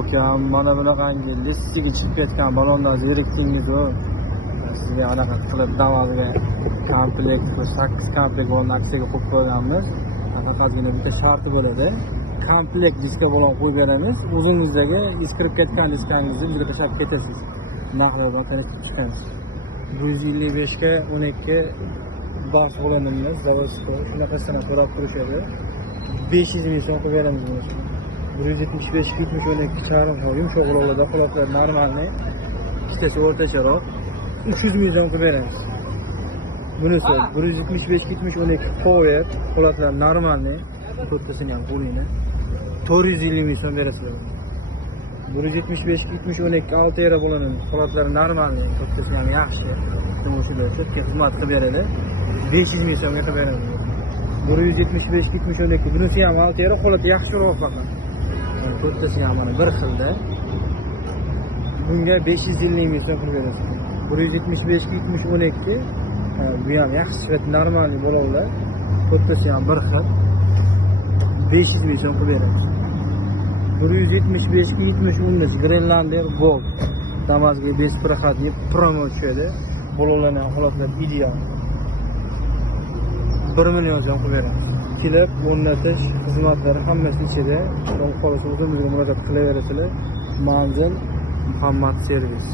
Okam, mana bunaqangi listiga chiqib ketgan balondan zerikdingiz-ku. Sizga anaqa qilib davoga komplekt, 8 komplekt balon aksiyaga qo'yib qo'yganmiz. Faqatgina bitta sharti bo'ladi. Komplekt diska balon qo'yib beramiz. O'zingizdagi eskirib ketgan diskangizni bizga tashlab ketasiz. Narxlardan tanishib chiqamiz. 155 ga 12 bosh balonimiz zavodskiy. Shunaqasini so'rab turishadi. 500 ming so'm qilib beramiz buni. 175 70 12 charim yumshoq rollarda quloqlar normalniy. Ikkitasi o'rtacharoq. 300 ming so'm qilib beramiz. Bunisi 175 70 12 power quloqlar normalniy. To'rttasini ham qo'lingni. 450 ming so'm berasizlar. 175 70 12 6 yara bo'ladi. Quloqlar normalniy. To'rttasi ham yaxshi. O'shida chetga xizmat qilib beradi. 500 ming so'mga qilib beramiz. 175 70 12 bunisi ham 6 yara holati yaxshiroq faqat. To'rttasi ham mana bir xilda. Bunga 550 ming so'm qilib berasiz. 175 70 12 bu ham yaxshi sifatli normalniy bo'lovlar. To'rttasi ham bir xil. 500 ming so'm qilib beramiz. 175 70 19 Grenlandiya Gold. Damazga besproходный promo tushadi. Bo'lovlarning holatlar ideal. 1 million so'm qilib beramiz. Kelib, o'rnatish xizmatlari hammasi ichida. Xudo xolasa o'zimizga murojaat qilaverasizlar. Manzil Muhammad servis.